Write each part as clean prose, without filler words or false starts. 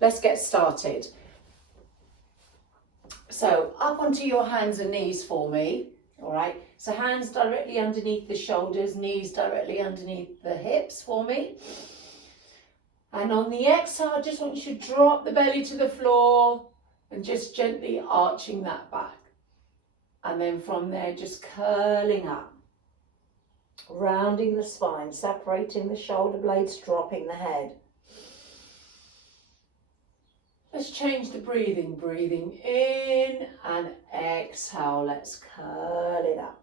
let's get started. So up onto your hands and knees for me, all right? So hands directly underneath the shoulders, knees directly underneath the hips for me. And on the exhale, I just want you to drop the belly to the floor and just gently arching that back. And then from there, just curling up, rounding the spine, separating the shoulder blades, dropping the head. Let's change the breathing. Breathing in and exhale. Let's curl it up.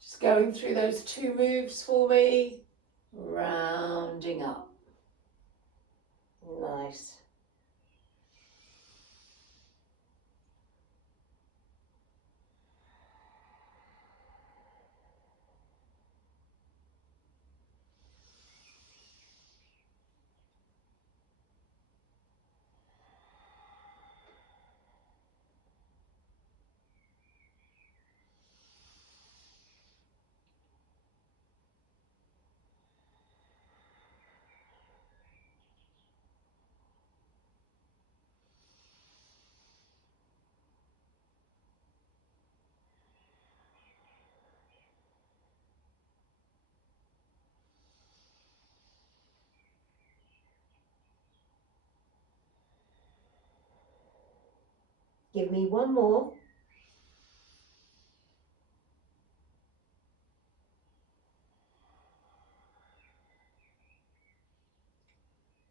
Just going through those two moves for me. Rounding up. Nice. Give me one more.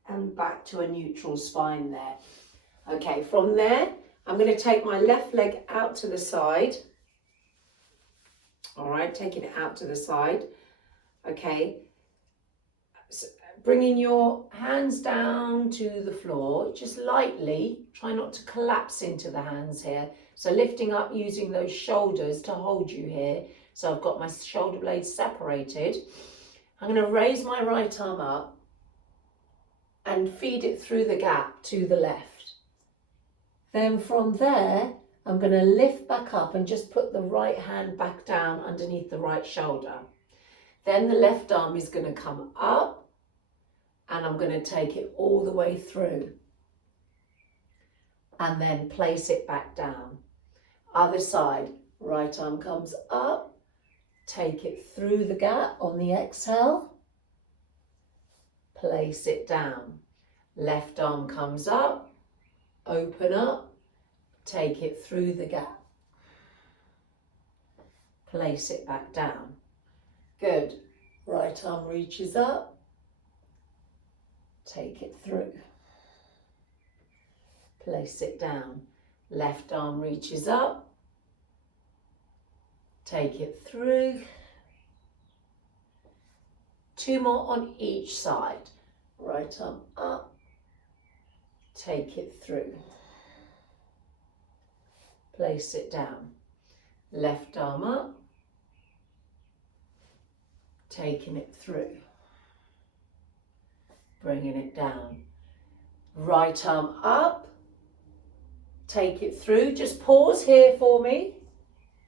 And back to a neutral spine there. Okay, from there, I'm going to take my left leg out to the side. All right, taking it out to the side. Okay, so bringing your hands down to the floor, just lightly. Try not to collapse into the hands here. So lifting up using those shoulders to hold you here. So I've got my shoulder blades separated. I'm going to raise my right arm up and feed it through the gap to the left. Then from there, I'm going to lift back up and just put the right hand back down underneath the right shoulder. Then the left arm is going to come up and I'm going to take it all the way through and then place it back down. Other side, right arm comes up, take it through the gap on the exhale, place it down. Left arm comes up, open up, take it through the gap. Place it back down. Good. Right arm reaches up, take it through. Place it down. Left arm reaches up, take it through. Two more on each side. Right arm up, take it through. Place it down. Left arm up, taking it through. Bringing it down. Right arm up, take it through. Just pause here for me,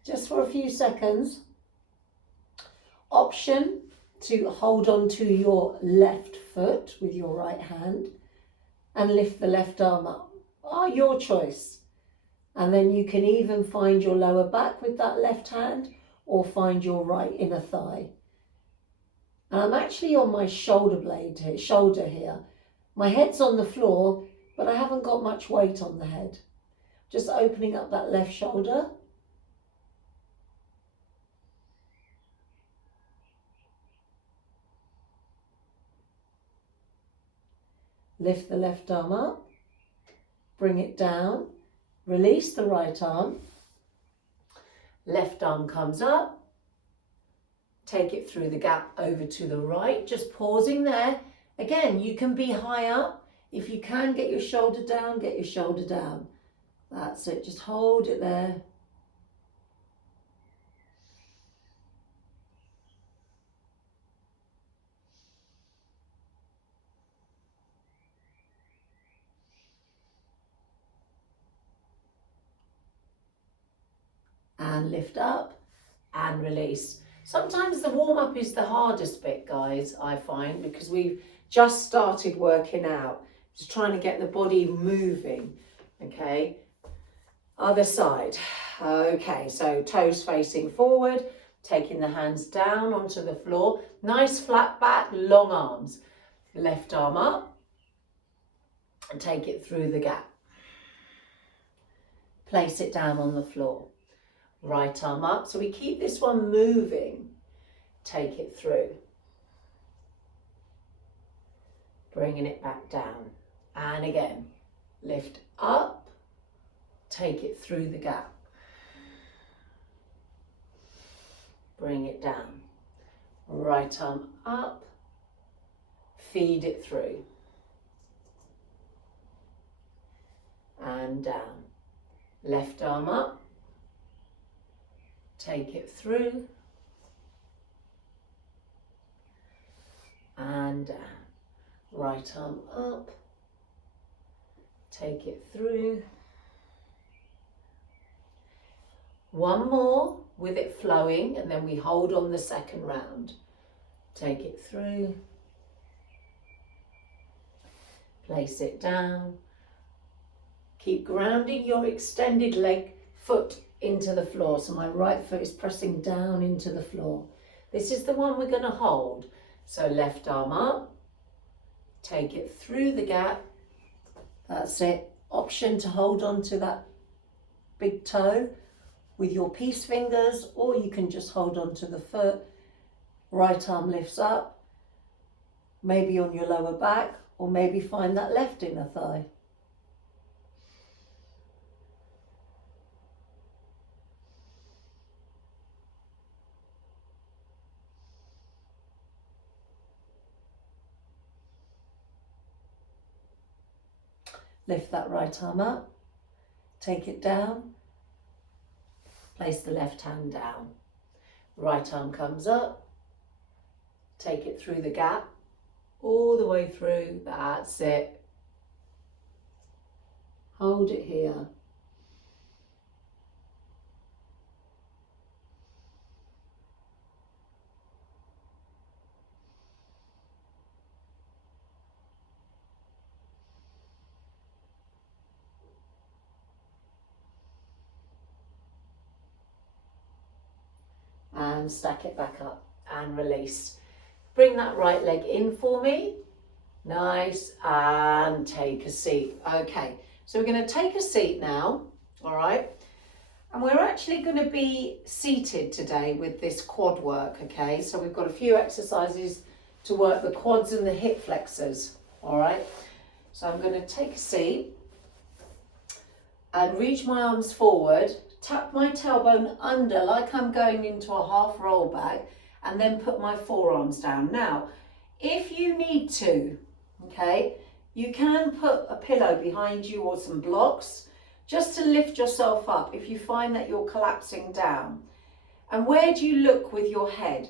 just for a few seconds. Option to hold on to your left foot with your right hand and lift the left arm up. Your choice. And then you can even find your lower back with that left hand or find your right inner thigh. And I'm actually on my shoulder here. My head's on the floor, but I haven't got much weight on the head. Just opening up that left shoulder. Lift the left arm up, bring it down, release the right arm, left arm comes up, take it through the gap over to the right, just pausing there. Again, you can be high up. If you can get your shoulder down, get your shoulder down. That's it, just hold it there. And lift up and release. Sometimes the warm-up is the hardest bit, guys, I find, because we've just started working out. Just trying to get the body moving, okay? Other side. Okay, so toes facing forward, taking the hands down onto the floor. Nice flat back, long arms. Left arm up and take it through the gap. Place it down on the floor. Right arm up. So we keep this one moving. Take it through. Bringing it back down. And again, lift up. Take it through the gap. Bring it down. Right arm up. Feed it through. And down. Left arm up. Take it through. And down. Right arm up. Take it through. One more with it flowing, and then we hold on the second round. Take it through. Place it down. Keep grounding your extended leg foot into the floor. So my right foot is pressing down into the floor. This is the one we're going to hold. So left arm up. Take it through the gap. That's it. Option to hold on to that big toe with your peace fingers, or you can just hold on to the foot. Right arm lifts up, maybe on your lower back, or maybe find that left inner thigh. Lift that right arm up, take it down, place the left hand down. Right arm comes up, take it through the gap, all the way through, that's it. Hold it here. And stack it back up and release. Bring that right leg in for me. Nice, and take a seat. Okay, so we're going to take a seat now, all right? And we're actually going to be seated today with this quad work, okay? So we've got a few exercises to work the quads and the hip flexors, all right? So I'm going to take a seat and reach my arms forward, tap my tailbone under like I'm going into a half roll back, and then put my forearms down. Now, if you need to, okay, you can put a pillow behind you or some blocks just to lift yourself up if you find that you're collapsing down. And where do you look with your head?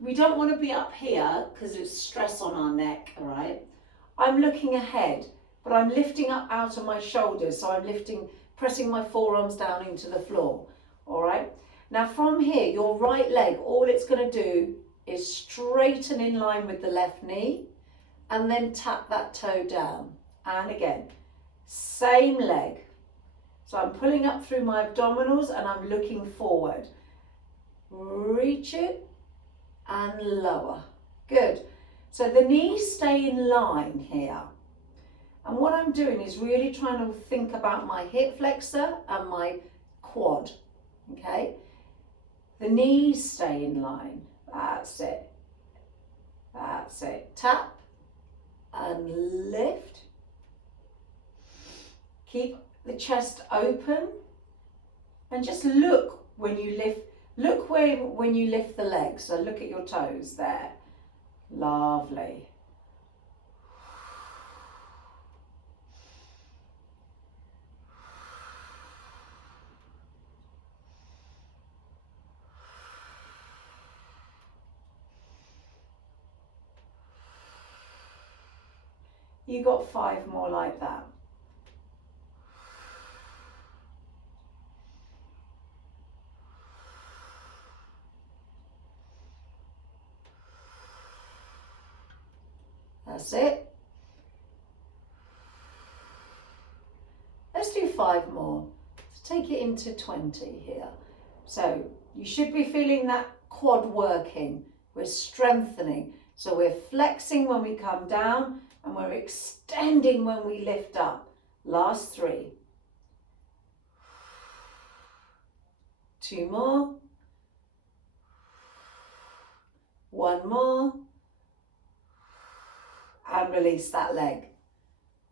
We don't want to be up here because it's stress on our neck, all right? I'm looking ahead, but I'm lifting up out of my shoulders, so I'm pressing my forearms down into the floor, all right? Now from here, your right leg, all it's going to do is straighten in line with the left knee and then tap that toe down. And again, same leg. So I'm pulling up through my abdominals and I'm looking forward. Reach it and lower. Good. So the knees stay in line here. And what I'm doing is really trying to think about my hip flexor and my quad, okay? The knees stay in line. That's it. That's it. Tap and lift. Keep the chest open and just look when you lift. Look when you lift the legs. So look at your toes there. Lovely. You got 5 more like that. That's it. Let's do 5 more. So take it into 20 here. So you should be feeling that quad working. We're strengthening. So we're flexing when we come down and we're extending when we lift up. Last 3. 2 more. 1 more. And release that leg.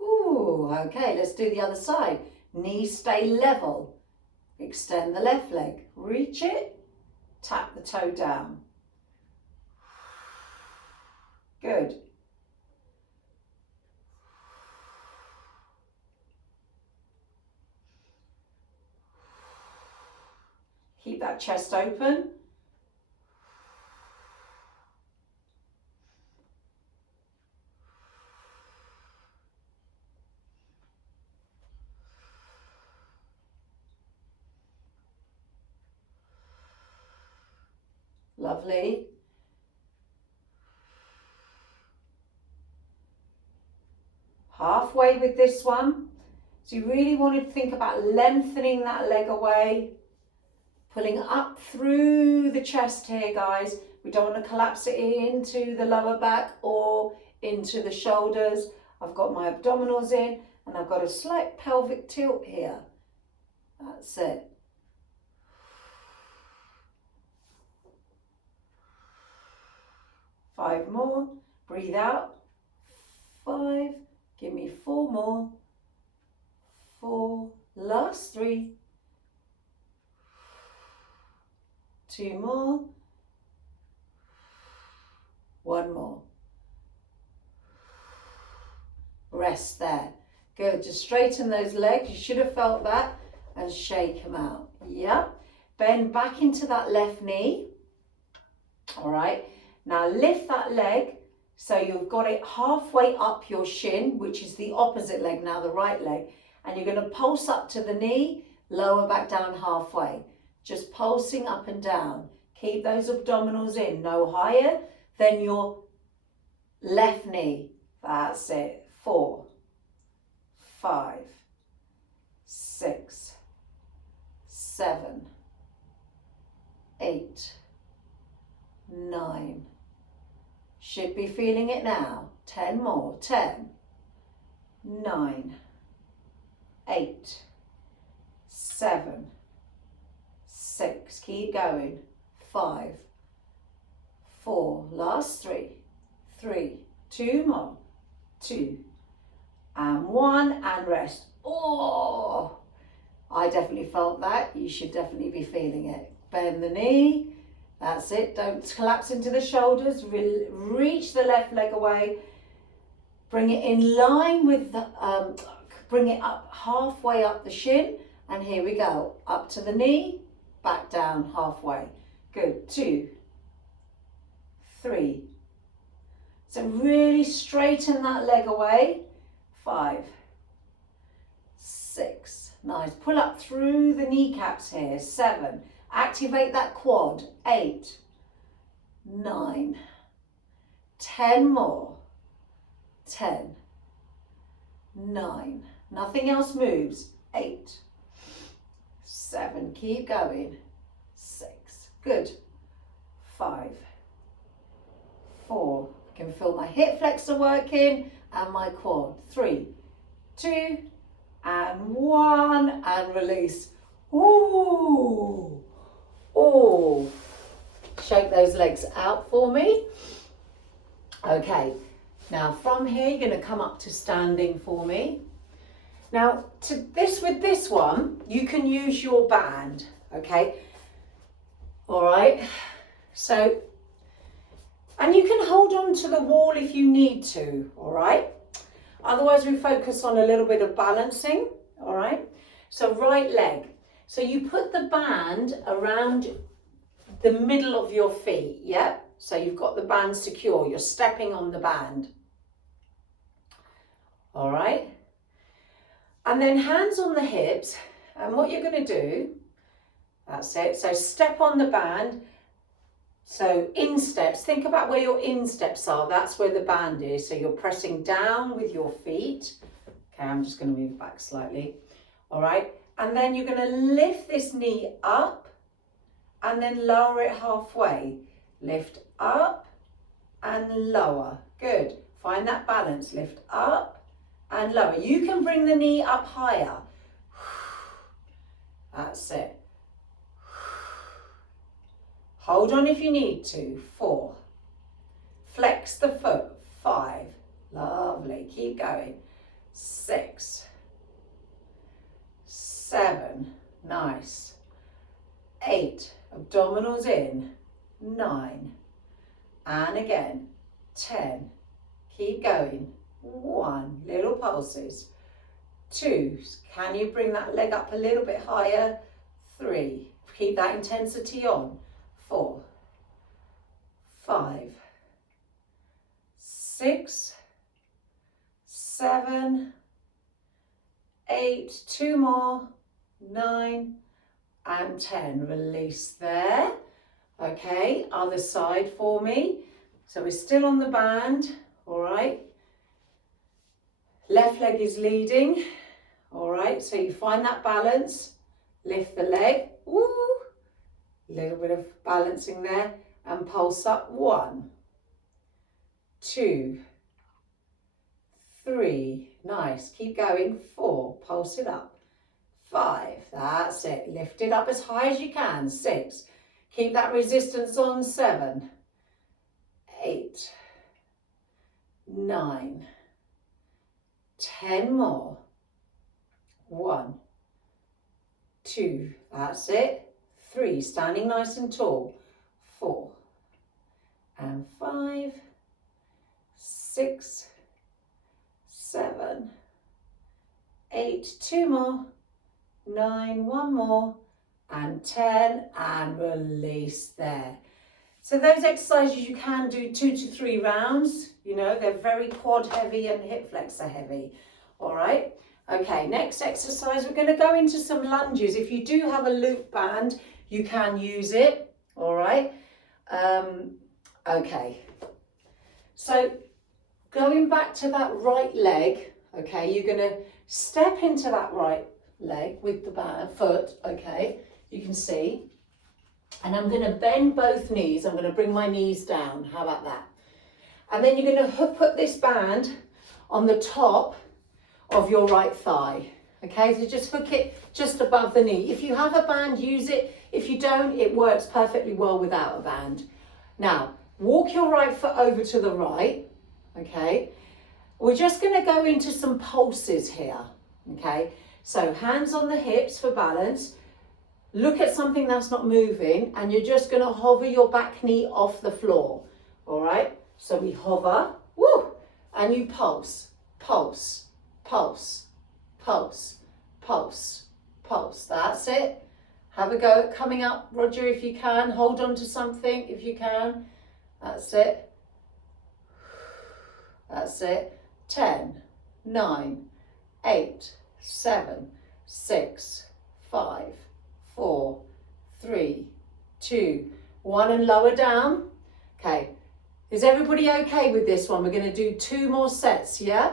Ooh, okay, let's do the other side. Knees stay level. Extend the left leg. Reach it. Tap the toe down. Good. Keep that chest open. Lovely. Halfway with this one. So you really want to think about lengthening that leg away, pulling up through the chest here, guys. We don't want to collapse it into the lower back or into the shoulders. I've got my abdominals in and I've got a slight pelvic tilt here. That's it. Five more. Breathe out. 5. Give me 4 more. 4. Last 3. 2 more. 1 more. Rest there. Good. Just straighten those legs. You should have felt that. And shake them out. Yep. Bend back into that left knee. All right. Now lift that leg so you've got it halfway up your shin, which is the opposite leg now, the right leg. And you're going to pulse up to the knee, lower back down halfway. Just pulsing up and down. Keep those abdominals in, no higher than your left knee. That's it. 4, 5, 6, 7, 8, 9. Should be feeling it now. 10 more. 10, 9, 8, 7, 6. Keep going. 5, 4. Last 3. 3. 2 more. 2. And 1. And rest. Oh, I definitely felt that. You should definitely be feeling it. Bend the knee. That's it. Don't collapse into the shoulders. Reach the left leg away. Bring it in line with the, bring it up halfway up the shin. And here we go. Up to the knee, back down halfway. Good. 2, 3. So really straighten that leg away. 5, 6. Nice. Pull up through the kneecaps here. 7. Activate that quad. 8, 9, 10 more. 10, 9. Nothing else moves. 8, 7. Keep going. 6. Good. 5, 4. I can feel my hip flexor working and my quad. 3, 2, and 1. And release. Ooh. Oh, shake those legs out for me. Okay, now from here, you're going to come up to standing for me. Now, with this one, you can use your band, okay? All right, so, and you can hold on to the wall if you need to, all right? Otherwise, we focus on a little bit of balancing, all right? So right leg. So you put the band around the middle of your feet, yeah? So you've got the band secure, you're stepping on the band. All right? And then hands on the hips, and what you're gonna do, that's it, so step on the band, So insteps, think about where your insteps are. That's where the band is. So you're pressing down with your feet. Okay, I'm just going to move back slightly. All right. And then you're going to lift this knee up and then lower it halfway. Lift up and lower. Good. Find that balance. Lift up and lower. You can bring the knee up higher. That's it. Hold on if you need to. 4. Flex the foot. 5. Lovely. Keep going. 6. 7. Nice. 8. Abdominals in. 9. And again. 10. Keep going. 1. Little pulses. 2. Can you bring that leg up a little bit higher? 3. Keep that intensity on. 4. 5. 6. 7. 8. 2 more. 9 and 10. Release there. Okay, other side for me. So we're still on the band. All right. Left leg is leading. All right, so you find that balance. Lift the leg. Woo. Little bit of balancing there and pulse up. 1, 2, 3. Nice. Keep going. 4. Pulse it up. 5. That's it. Lift it up as high as you can. 6. Keep that resistance on. 7, 8, 9, 10 more. 1, 2. That's it. 3, standing nice and tall. 4 and 5, 6, 7, 8, 2 more, 9, 1 more, and 10, and release there. So those exercises you can do 2 to 3 rounds. You know, they're very quad heavy and hip flexor heavy. All right. Okay, next exercise, we're going to go into some lunges. If you do have a loop band, you can use it, all right? Okay, so going back to that right leg, okay, you're going to step into that right leg with the foot, okay, you can see. And I'm going to bend both knees. I'm going to bring my knees down. How about that? And then you're going to put this band on the top of your right thigh. Okay, so just hook it just above the knee. If you have a band, use it. If you don't, it works perfectly well without a band. Now, walk your right foot over to the right. Okay, we're just going to go into some pulses here. Okay, so hands on the hips for balance. Look at something that's not moving, and you're just going to hover your back knee off the floor. All right, so we hover, woo, and you pulse, pulse, pulse, pulse, pulse, pulse. That's it. Have a go at coming up, Roger, if you can. Hold on to something if you can. That's it. That's it. 10, 9, 8, 7, 6, 5, 4, 3, 2, 1, and lower down. Okay. Is everybody okay with this one? We're going to do 2 more sets, yeah?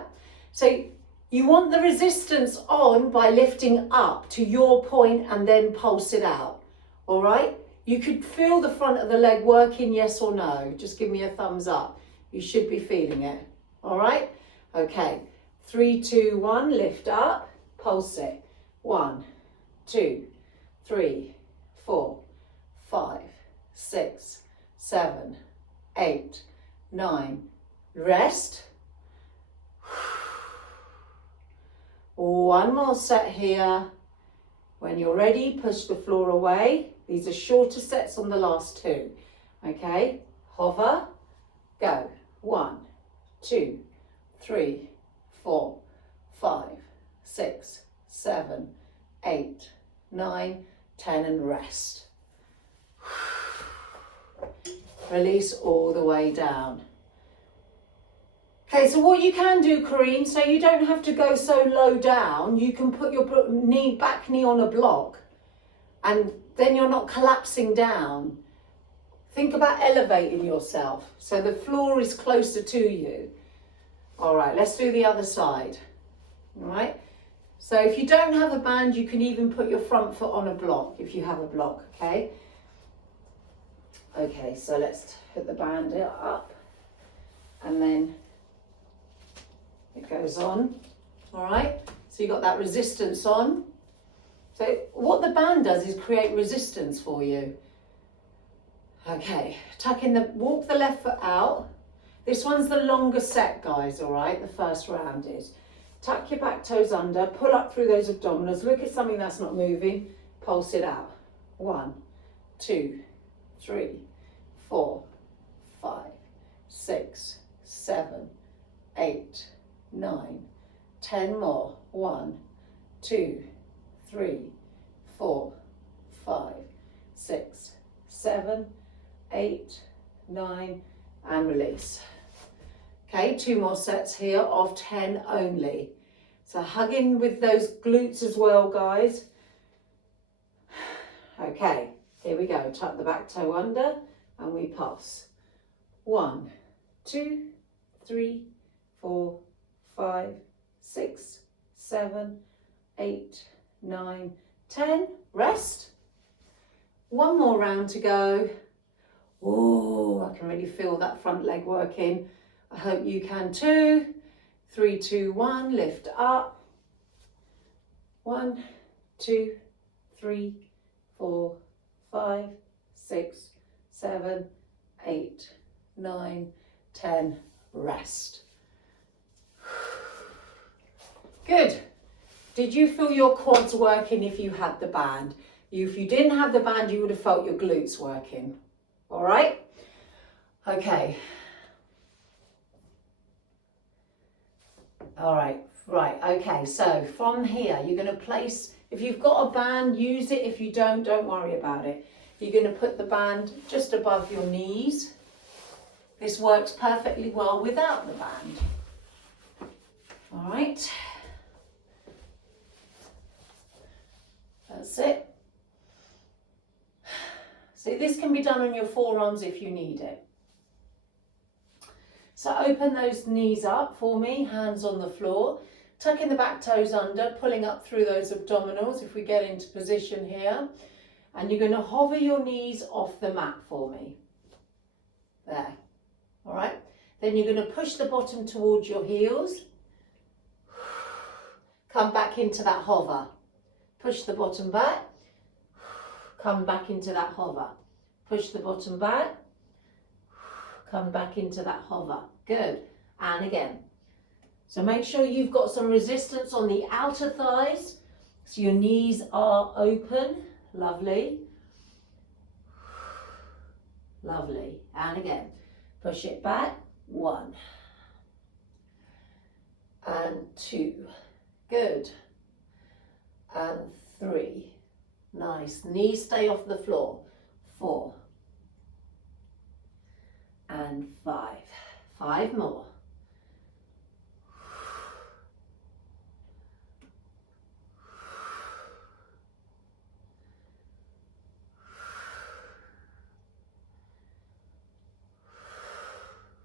So you want the resistance on by lifting up to your point and then pulse it out, all right? You could feel the front of the leg working, yes or no. Just give me a thumbs up. You should be feeling it, all right? Okay, 3, 2, 1, lift up, pulse it. 1, 2, 3, 4, 5, 6, 7, 8, 9. Rest. 1 more set here. When you're ready, push the floor away. These are shorter sets on the last 2. Okay, hover, go. 1, 2, 3, 4, 5, 6, 7, 8, 9, 10, and rest. Release all the way down. Okay, so what you can do, Corinne, so you don't have to go so low down, you can put your back knee on a block, and then you're not collapsing down. Think about elevating yourself so the floor is closer to you. All right, let's do the other side. All right, so if you don't have a band, you can even put your front foot on a block if you have a block, okay? Okay, so let's put the band up and then it goes on. All right, so you got that resistance on. So what the band does is create resistance for you. Okay, walk the left foot out. This one's the longer set, guys, all right? The first round is. Tuck your back toes under, pull up through those abdominals. Look at something that's not moving, pulse it out. 1, 2, 3, 4, 5, 6, 7, 8, 9, 10 more. 1, 2, 3, 4, 5, 6, 7, 8, 9, and release. Okay, 2 more sets here of 10 only. So hug in with those glutes as well, guys. Okay, here we go. Tuck the back toe under and we pulse. 1, 2, 3, 4, 5, 6, 7, 8, 9, 10. Rest. 1 more round to go. Oh, I can really feel that front leg working. I hope you can too. 3, 2, 1, lift up. 1, 2, 3, 4, 5, 6, 7, 8, 9, 10. Rest. Good. Did you feel your quads working if you had the band? If you didn't have the band, you would have felt your glutes working. All right? Okay. All right. Right. Okay. So from here, you're going to place, if you've got a band, use it. If you don't worry about it. You're going to put the band just above your knees. This works perfectly well without the band. All right. That's it. So this can be done on your forearms if you need it. So open those knees up for me, hands on the floor, tucking the back toes under, pulling up through those abdominals if we get into position here. And you're going to hover your knees off the mat for me. There. All right. Then you're going to push the bottom towards your heels. Come back into that hover. Push the bottom back. Come back into that hover. Push the bottom back. Come back into that hover. Good. And again. So make sure you've got some resistance on the outer thighs. So your knees are open. Lovely. Lovely. And again. Push it back. 1. And 2. Good. And 3. Nice. Knees stay off the floor. 4. And 5. 5 more.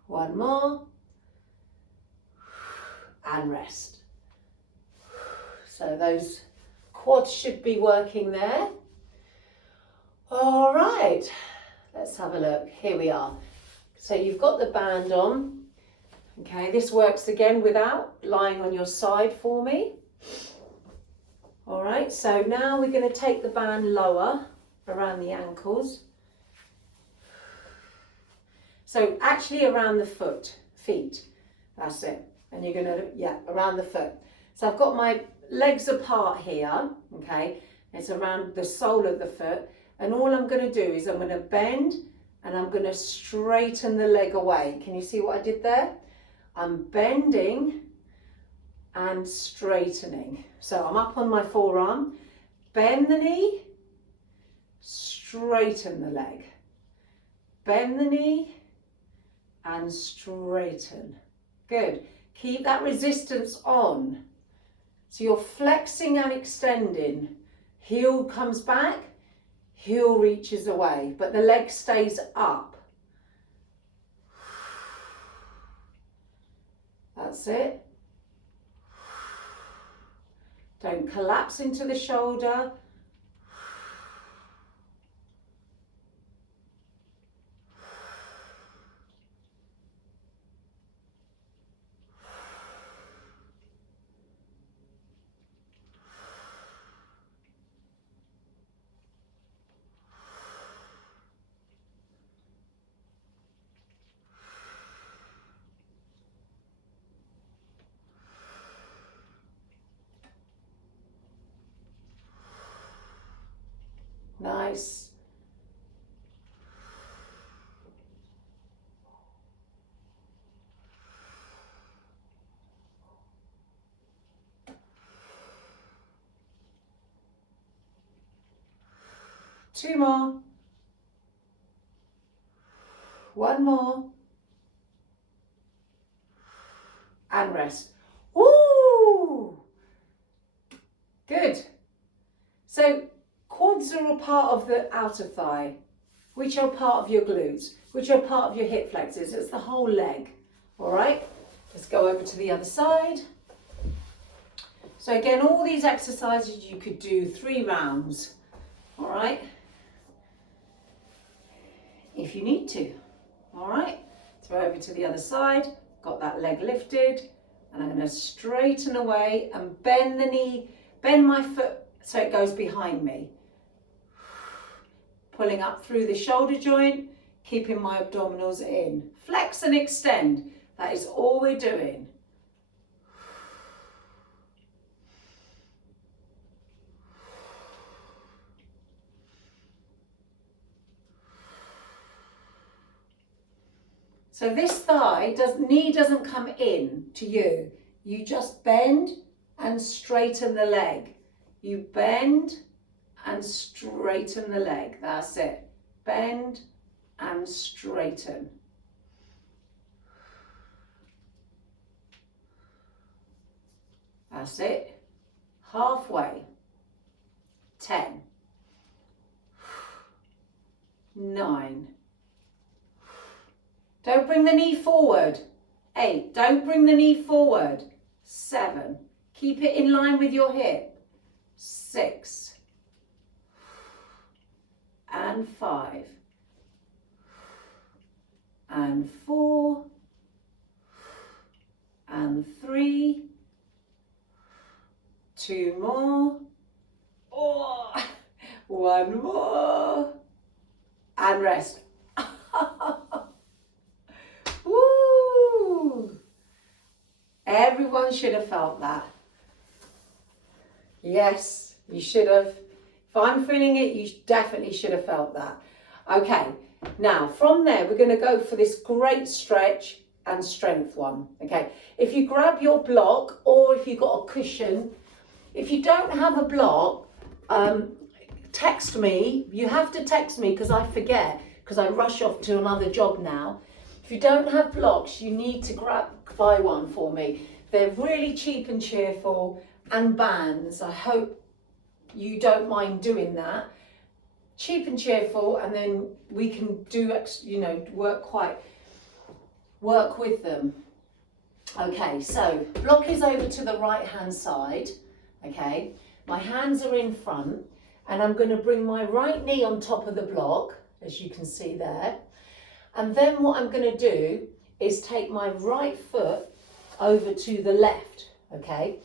One more. And rest. So those quads should be working there. All right, let's have a look. Here we are. So you've got the band on. Okay, this works again without, lying on your side for me. All right, so now we're going to take the band lower around the ankles. So actually around the feet. That's it. And you're going to, around the foot. So I've got my legs apart here, okay? It's around the sole of the foot. And all I'm going to do is I'm going to bend and I'm going to straighten the leg away. Can you see what I did there? I'm bending and straightening. So I'm up on my forearm, bend the knee, straighten the leg. Bend the knee and straighten. Good. Keep that resistance on. So you're flexing and extending. Heel comes back, heel reaches away, but the leg stays up. That's it. Don't collapse into the shoulder. Nice. Two more. One more. And rest. Woo! Good. So quads are a part of the outer thigh, which are part of your glutes, which are part of your hip flexors. It's the whole leg. All right. Let's go over to the other side. So again, all these exercises you could do 3 rounds. All right. If you need to. All right. So over to the other side. Got that leg lifted, and I'm going to straighten away and bend the knee, bend my foot so it goes behind me. Pulling up through the shoulder joint, keeping my abdominals in. Flex and extend. That is all we're doing. So this knee doesn't come in to you. You just bend and straighten the leg. You bend and straighten the leg. That's it. Bend and straighten. That's it. Halfway. 10. 9. Don't bring the knee forward. 8. Don't bring the knee forward. 7. Keep it in line with your hip. 6. And 5. And 4. And 3. 2 more. Oh, 1 more. And rest. Woo! Everyone should have felt that. Yes, you should have. If I'm feeling it, you definitely should have felt that. Okay, now from there, we're going to go for this great stretch and strength one. Okay, if you grab your block or if you've got a cushion, if you don't have a block, text me. You have to text me because I forget, because I rush off to another job now. If you don't have blocks, you need to buy one for me. They're really cheap and cheerful, and bands. I hope you don't mind doing that. Cheap and cheerful, and then we can do, work with them. Okay, so block is over to the right hand side. Okay, my hands are in front, and I'm going to bring my right knee on top of the block, as you can see there. And then what I'm going to do is take my right foot over to the left, okay?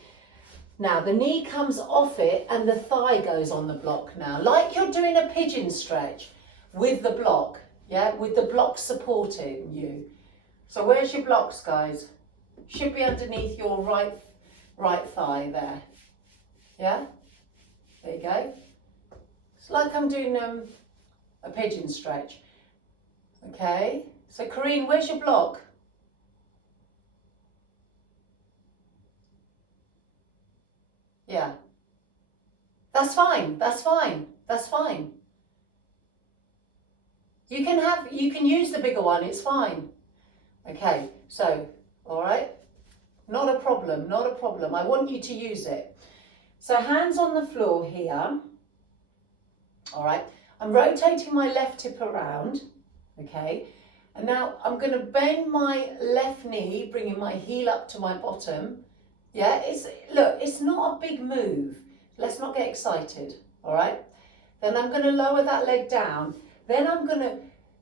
Now the knee comes off it and the thigh goes on the block now, like you're doing a pigeon stretch with the block, yeah? With the block supporting you. So where's your blocks, guys? Should be underneath your right thigh there, yeah? There you go. It's like I'm doing a pigeon stretch. Okay, so Corinne, where's your block? Yeah, that's fine, that's fine, that's fine. You can use the bigger one, it's fine. Okay, so, all right, not a problem, not a problem. I want you to use it. So hands on the floor here, all right. I'm rotating my left hip around, okay? And now I'm going to bend my left knee, bringing my heel up to my bottom. Yeah, look, it's not a big move. Let's not get excited, all right? Then I'm going to lower that leg down. Then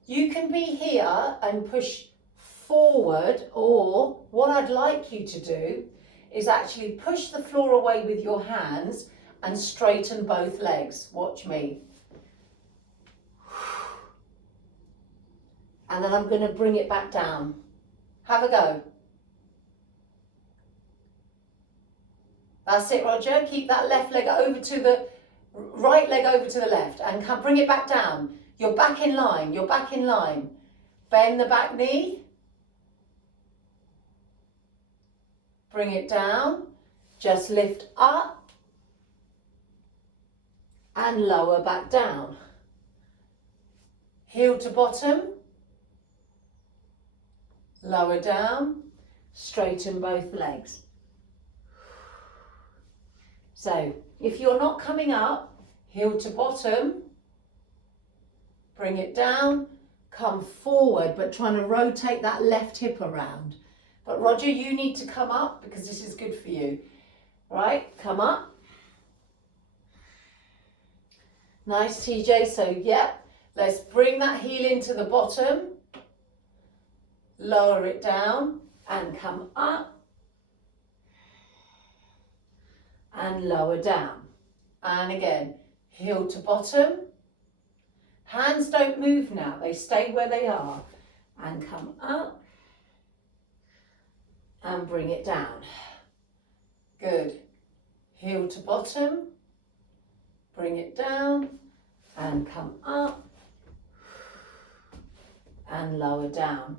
you can be here and push forward, or what I'd like you to do is actually push the floor away with your hands and straighten both legs. Watch me. And then I'm going to bring it back down. Have a go. That's it, Roger. Keep that left leg over to the right leg over to the left and bring it back down. You're back in line. You're back in line. Bend the back knee. Bring it down. Just lift up and lower back down. Heel to bottom. Lower down. Straighten both legs. So, if you're not coming up, heel to bottom, bring it down, come forward, but trying to rotate that left hip around. But Roger, you need to come up because this is good for you. Right, come up. Nice, TJ. So, yep, let's bring that heel into the bottom, lower it down, and come up. And lower down. And again, heel to bottom. Hands don't move now, they stay where they are. And come up and bring it down. Good. Heel to bottom, bring it down and come up and lower down.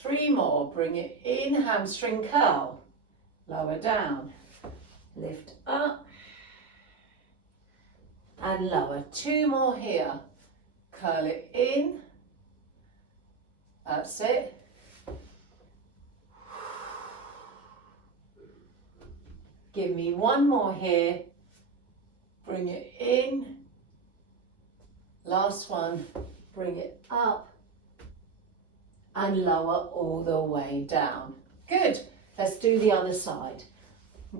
3 more, bring it in, hamstring curl, lower down. Lift up and lower. 2 more here. Curl it in. That's it. Give me 1 more here. Bring it in. Last one. Bring it up and lower all the way down. Good. Let's do the other side.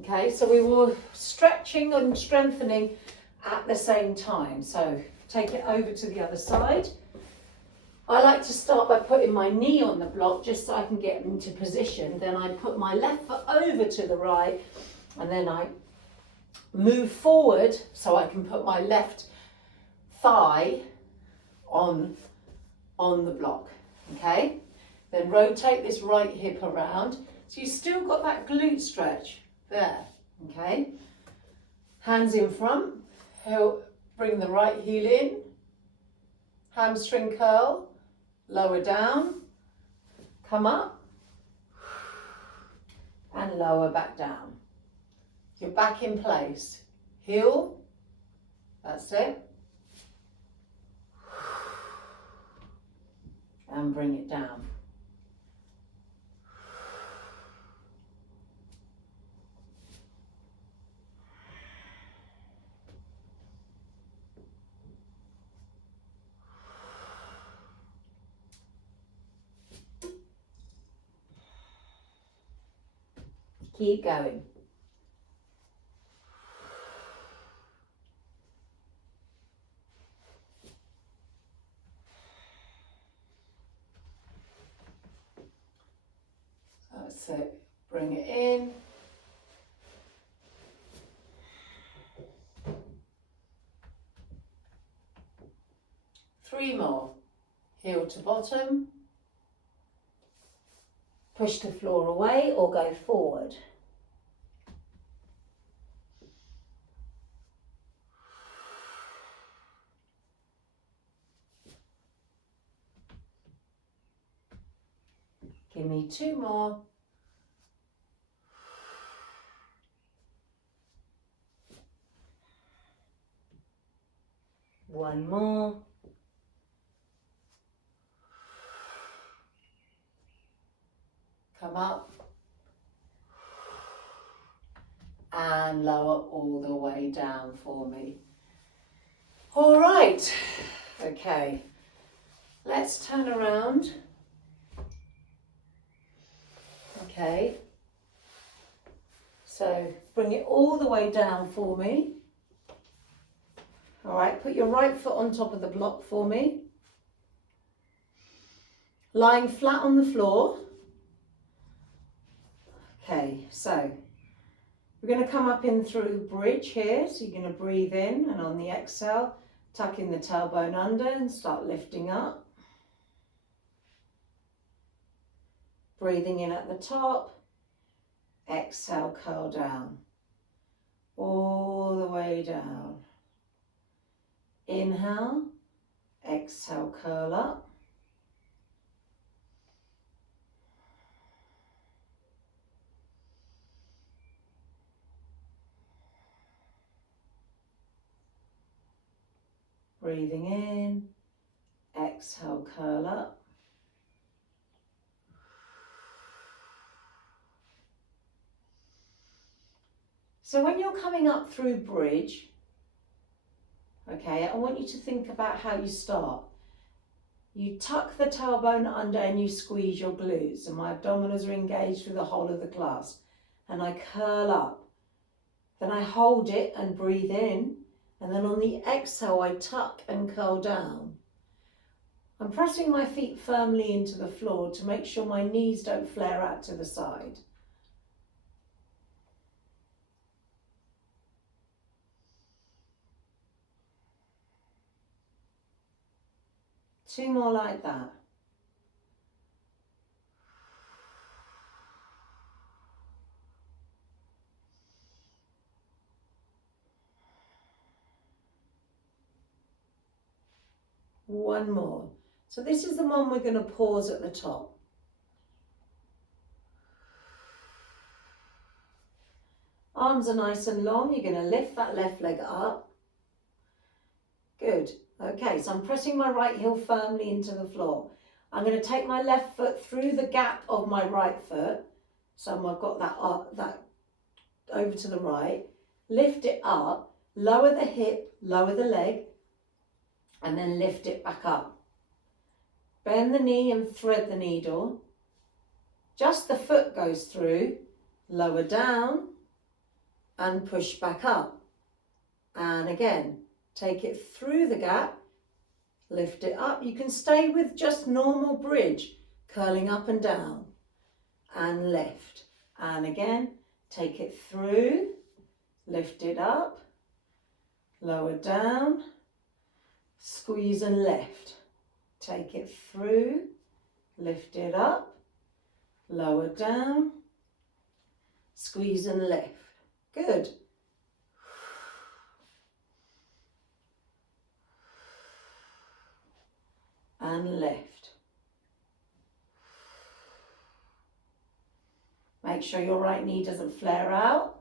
Okay, so we were stretching and strengthening at the same time. So take it over to the other side. I like to start by putting my knee on the block just so I can get into position. Then I put my left foot over to the right and then I move forward so I can put my left thigh on the block. Okay, then rotate this right hip around. So you've still got that glute stretch. There, okay. Hands in front, bring the right heel in, hamstring curl, lower down, come up, and lower back down. You're back in place. Heel, that's it. And bring it down. Keep going. That's it. Bring it in. Three more. Heel to bottom. Push the floor away or go forward. Give me 2 more. One more. Come up. And lower all the way down for me. All right, okay, let's turn around. Okay, so bring it all the way down for me. All right, put your right foot on top of the block for me. Lying flat on the floor. Okay, so we're going to come up in through bridge here. So you're going to breathe in, and on the exhale, tuck in the tailbone under and start lifting up. Breathing in at the top. Exhale, curl down. All the way down. Inhale. Exhale, curl up. Breathing in, exhale, curl up. So when you're coming up through bridge, okay, I want you to think about how you start. You tuck the tailbone under and you squeeze your glutes, and my abdominals are engaged through the whole of the class. And I curl up. Then I hold it and breathe in. And then on the exhale, I tuck and curl down. I'm pressing my feet firmly into the floor to make sure my knees don't flare out to the side. Two more like that. One more. So this is the one we're going to pause at the top. Arms are nice and long. You're going to lift that left leg up. Good. Okay, so I'm pressing my right heel firmly into the floor. I'm going to take my left foot through the gap of my right foot. So I've got that up, that over to the right. Lift it up, lower the hip, lower the leg, and then lift it back up. Bend the knee and thread the needle. Just the foot goes through, lower down, and push back up. And again, take it through the gap, lift it up. You can stay with just normal bridge, curling up and down, and lift. And again, take it through, lift it up, lower down, squeeze and lift. Take it through, lift it up, lower down, squeeze and lift. Good. And lift. Make sure your right knee doesn't flare out.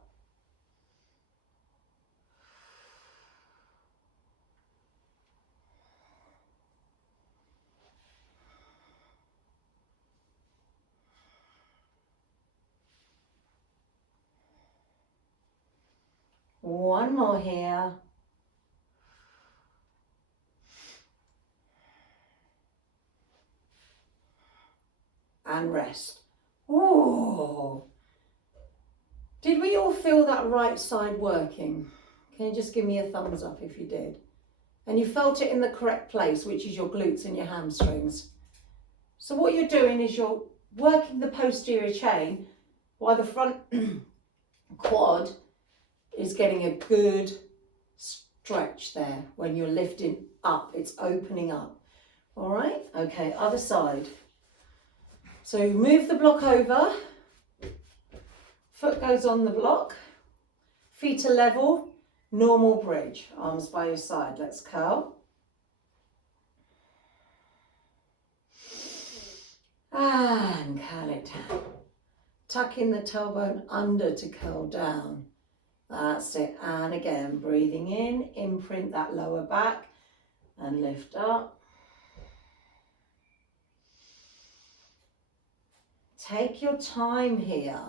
One more here. And rest. Ooh. Did we all feel that right side working? Can you just give me a thumbs up if you did? And you felt it in the correct place, which is your glutes and your hamstrings. So what you're doing is you're working the posterior chain while the front quad is getting a good stretch there. When you're lifting up, it's opening up. All right, okay, other side. So move the block over, foot goes on the block, feet are level, normal bridge, arms by your side. Let's curl. And curl it down. Tuck in the tailbone under to curl down. That's it. And again, breathing in, imprint that lower back and lift up. Take your time here.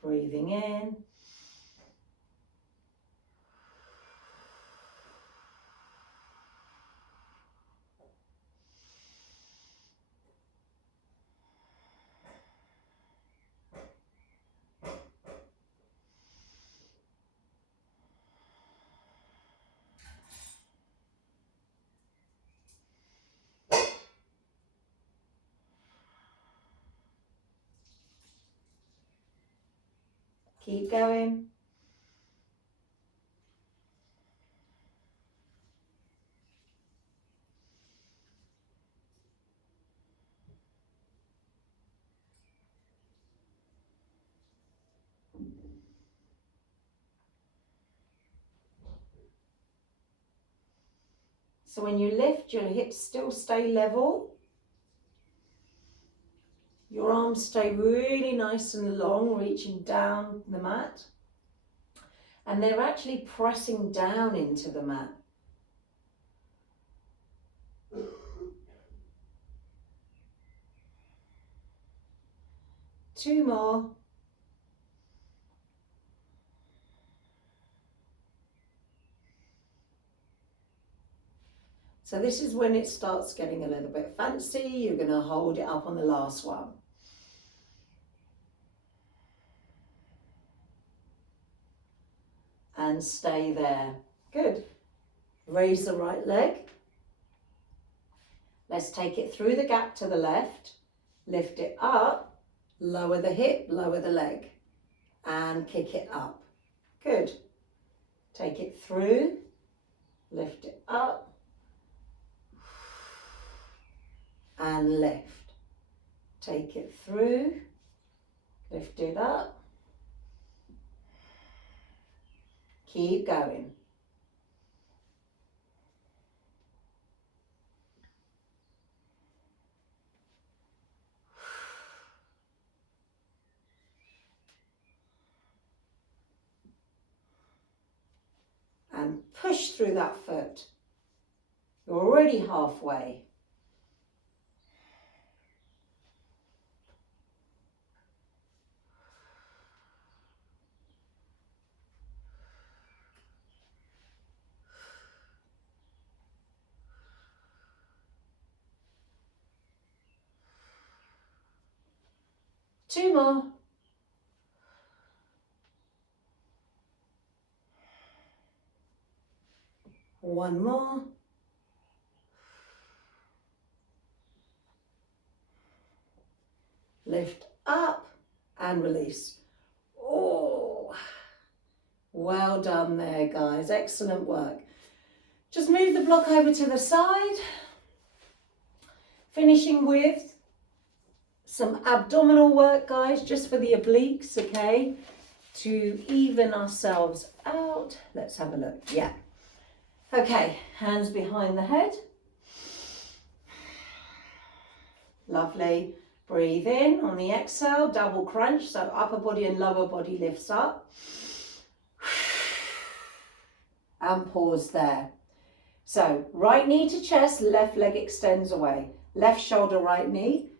Breathing in. Keep going. So when you lift, your hips still stay level. Your arms stay really nice and long, reaching down the mat. And they're actually pressing down into the mat. Two more. So this is when it starts getting a little bit fancy. You're going to hold it up on the last one. And stay there. Good. Raise the right leg. Let's take it through the gap to the left. Lift it up. Lower the hip, lower the leg. And kick it up. Good. Take it through. Lift it up. And lift. Take it through. Lift it up. Keep going. And push through that foot. You're already halfway. Two more. One more. Lift up and release. Oh, well done there, guys. Excellent work. Just move the block over to the side. Finishing with some abdominal work, guys, just for the obliques, okay? To even ourselves out. Let's have a look. Yeah. Okay, hands behind the head. Lovely. Breathe in on the exhale, double crunch, so upper body and lower body lifts up. And pause there. So right knee to chest, left leg extends away. Left shoulder, right knee.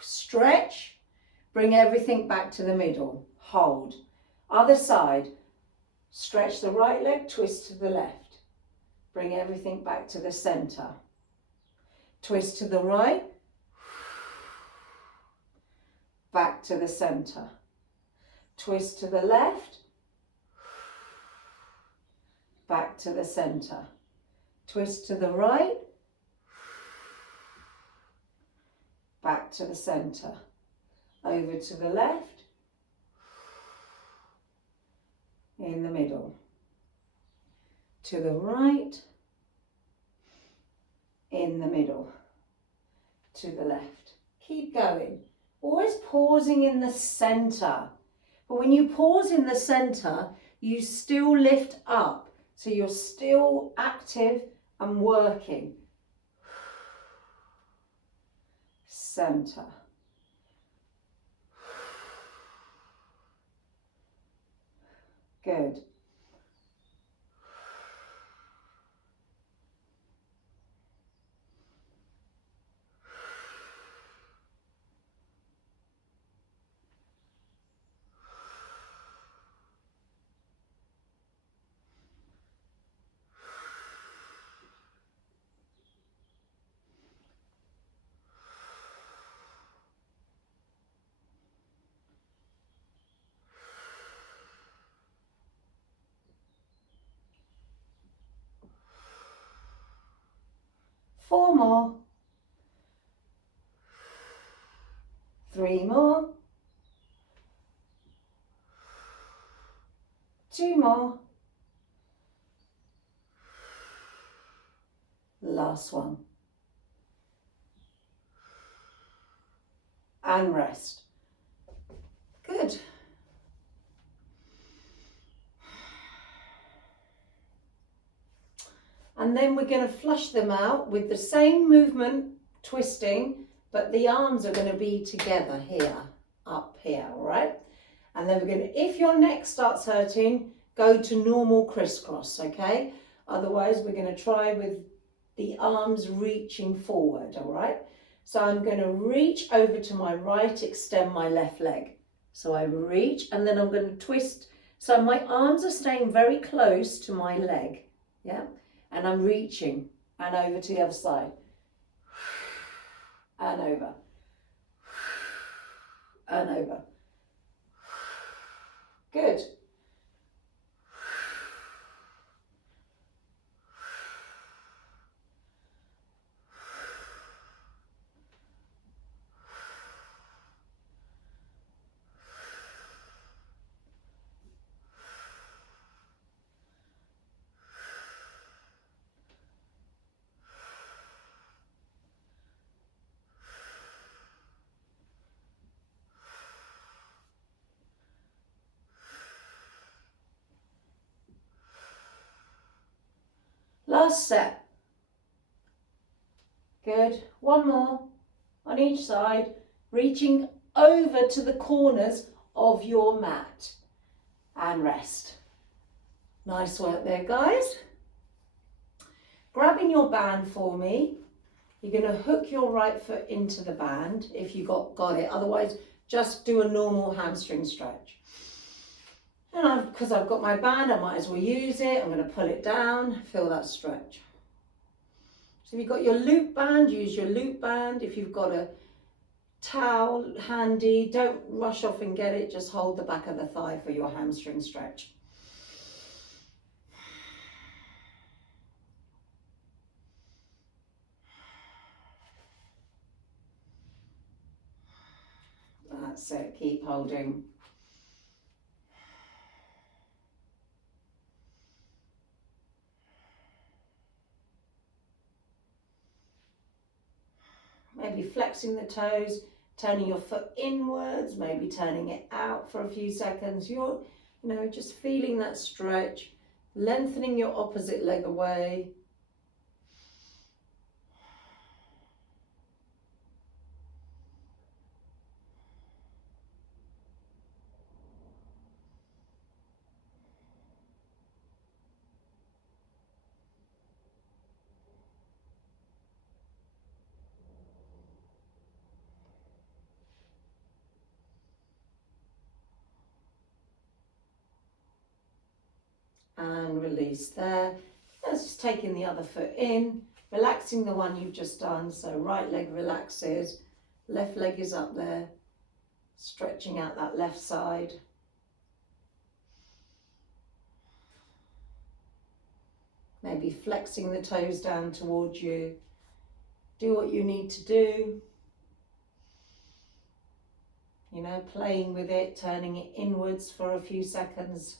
Stretch. Bring everything back to the middle. Hold. Other side. Stretch the right leg, twist to the left. Bring everything back to the center. Twist to the right. Back to the center. Twist to the left. Back to the center. Twist to the right. Back to the center. Over to the left. In the middle. To the right. In the middle. To the left. Keep going. Always pausing in the center. But when you pause in the center, you still lift up. So you're still active and working. Center. Good. Four more. Three more. 2 more. Last one. And rest. Good. And then we're going to flush them out with the same movement, twisting, but the arms are going to be together here, up here, all right? And then we're going to, if your neck starts hurting, go to normal crisscross, okay? Otherwise, we're going to try with the arms reaching forward, all right? So I'm going to reach over to my right, extend my left leg. So I reach, and then I'm going to twist. So my arms are staying very close to my leg, yeah? And I'm reaching, and over to the other side. And over. And over. Good. Last set. Good. One more on each side, reaching over to the corners of your mat. And rest. Nice work there, guys. Grabbing your band for me. You're going to hook your right foot into the band if you got it. Otherwise, just do a normal hamstring stretch. And because I've got my band, I might as well use it. I'm going to pull it down, feel that stretch. So if you've got your loop band, use your loop band. If you've got a towel handy, don't rush off and get it. Just hold the back of the thigh for your hamstring stretch. That's it, keep holding. Maybe flexing the toes, turning your foot inwards, maybe turning it out for a few seconds. You're, just feeling that stretch, lengthening your opposite leg away. And release there. That's just taking the other foot in, relaxing the one you've just done. So right leg relaxes, left leg is up there, stretching out that left side. Maybe flexing the toes down towards you. Do what you need to do. Playing with it, turning it inwards for a few seconds.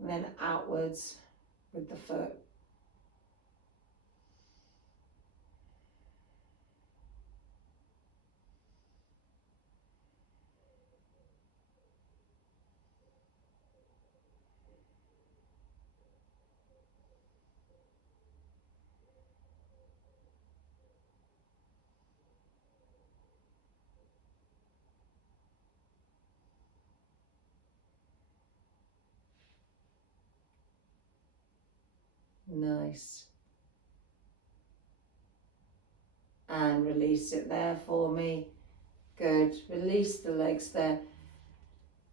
And then outwards with the foot. Nice. And release it there for me. Good. Release the legs there.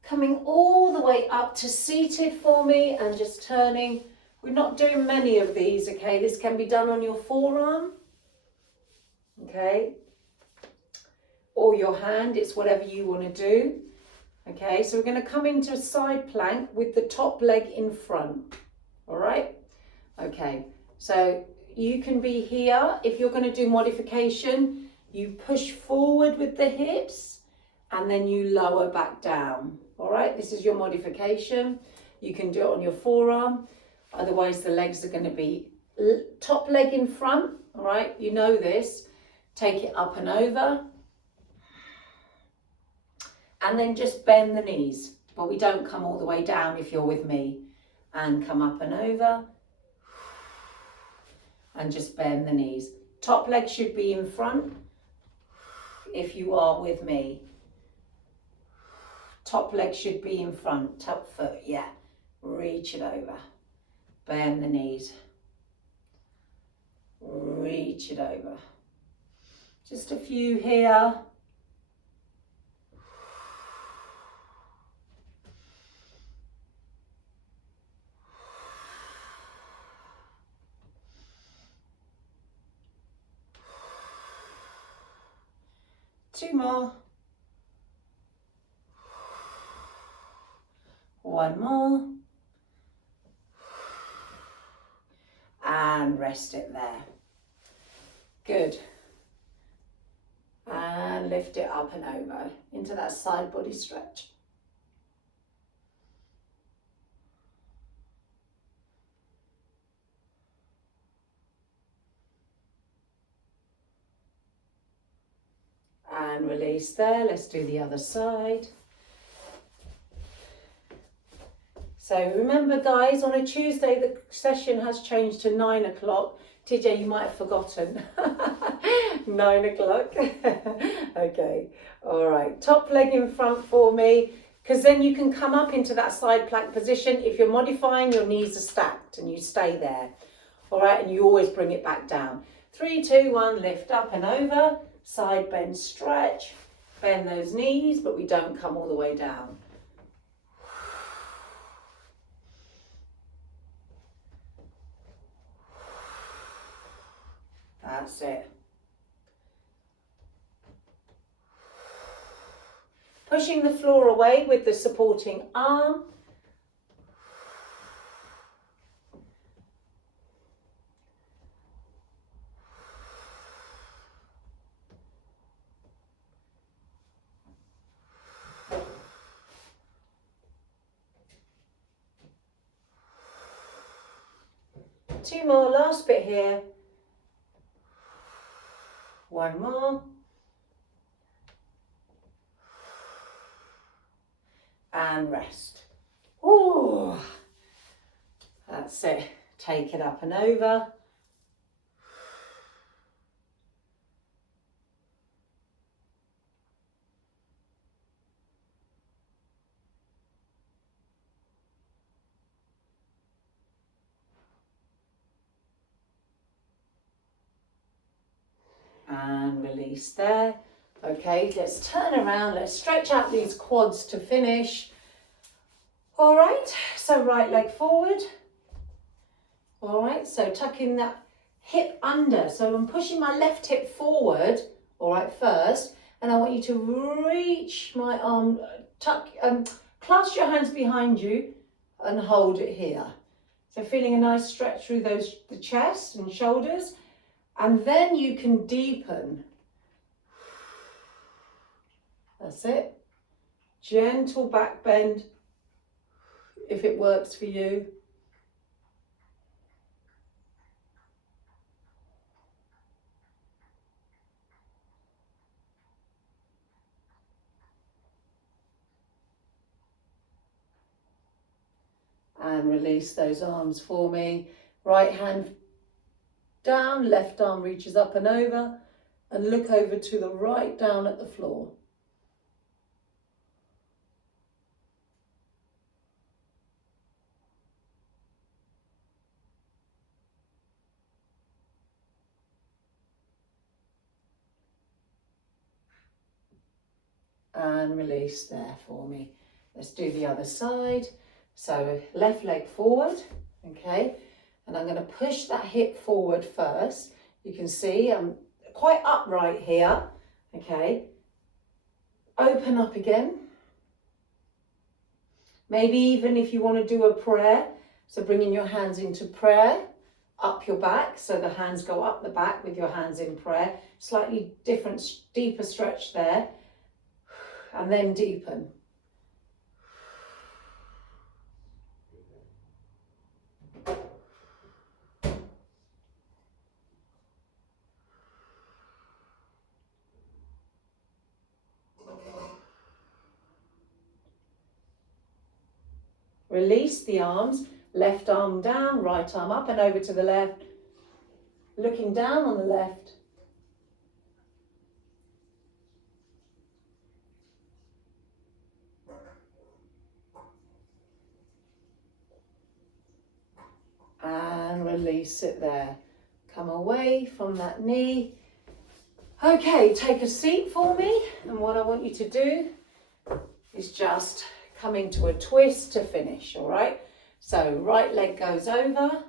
Coming all the way up to seated for me and just turning. We're not doing many of these, okay? This can be done on your forearm, okay? Or your hand, it's whatever you want to do. Okay, so we're going to come into a side plank with the top leg in front, all right? Okay, so you can be here. If you're going to do modification, you push forward with the hips and then you lower back down. All right, this is your modification. You can do it on your forearm, otherwise the legs are going to be top leg in front. All right, you know this. Take it up and over, and then just bend the knees, but we don't come all the way down if you're with me. And come up and over, and just bend the knees. Top leg should be in front if you are with me. Top leg should be in front, top foot, yeah. Reach it over, bend the knees. Reach it over. Just a few here. Two more. One more. And rest it there. Good. And lift it up and over into that side body stretch. And release there. Let's do the other side. So remember guys, on a Tuesday the session has changed to 9 o'clock. TJ, you might have forgotten. 9 o'clock. Okay, all right. Top leg in front for me, because then you can come up into that side plank position. If you're modifying, your knees are stacked and you stay there. All right, and you always bring it back down. 3, 2, 1, lift up and over. Side bend, stretch. Bend those knees, but we don't come all the way down. That's it. Pushing the floor away with the supporting arm. Two more, last bit here. One more. And rest. Ooh, that's it. Take it up and over. And release there. Okay, let's turn around, let's stretch out these quads to finish. All right, so right leg forward. All right, so tucking that hip under. So I'm pushing my left hip forward, all right, first, and I want you to reach my arm, clasp your hands behind you and hold it here. So feeling a nice stretch through the chest and shoulders. And then you can deepen. That's it. Gentle back bend, if it works for you. And release those arms for me. Right hand down, left arm reaches up and over, and look over to the right down at the floor. And release there for me. Let's do the other side. So left leg forward, okay, and I'm going to push that hip forward first. You can see I'm quite upright here, okay. Open up again. Maybe even if you want to do a prayer, so bringing your hands into prayer, up your back, so the hands go up the back with your hands in prayer. Slightly different, deeper stretch there. And then deepen. Release the arms, left arm down, right arm up and over to the left. Looking down on the left. And release it there. Come away from that knee. Okay, take a seat for me. And what I want you to do is just come into a twist to finish, all right? So right leg goes over.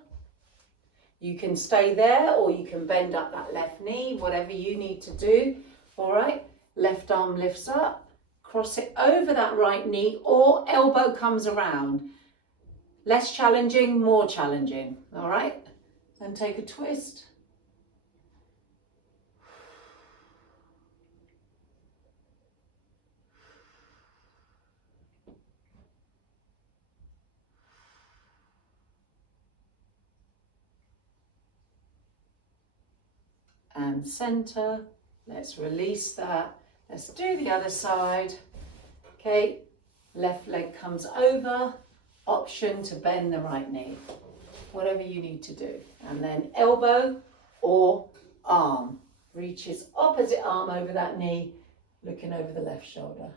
You can stay there or you can bend up that left knee, whatever you need to do, all right? Left arm lifts up, cross it over that right knee or elbow comes around. Less challenging, more challenging, all right? And take a twist. And center. Let's release that. Let's do the other side. Okay, left leg comes over. Option to bend the right knee. Whatever you need to do. And then elbow or arm. Reaches opposite arm over that knee, looking over the left shoulder.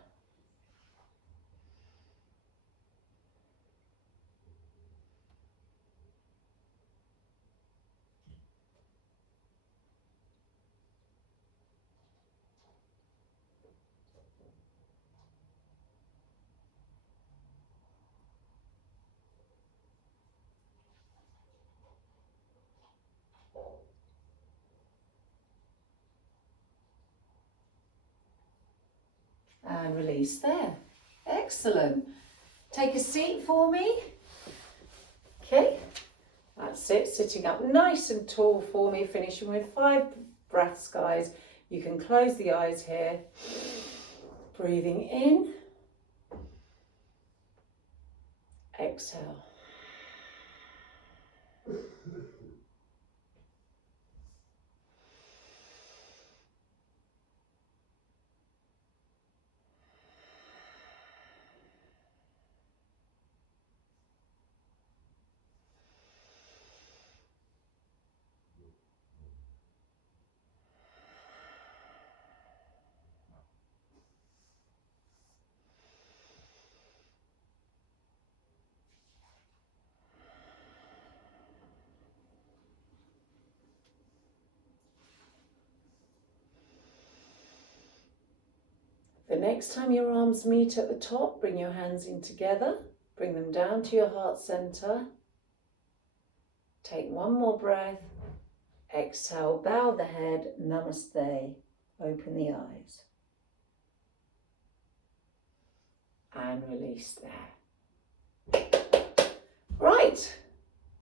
And release there. Excellent. Take a seat for me. Okay, that's it. Sitting up nice and tall for me, finishing with 5 breaths, guys. You can close the eyes here. Breathing in. Exhale. The next time your arms meet at the top, bring your hands in together, bring them down to your heart center. Take one more breath. Exhale, bow the head, namaste. Open the eyes. And release there. Right,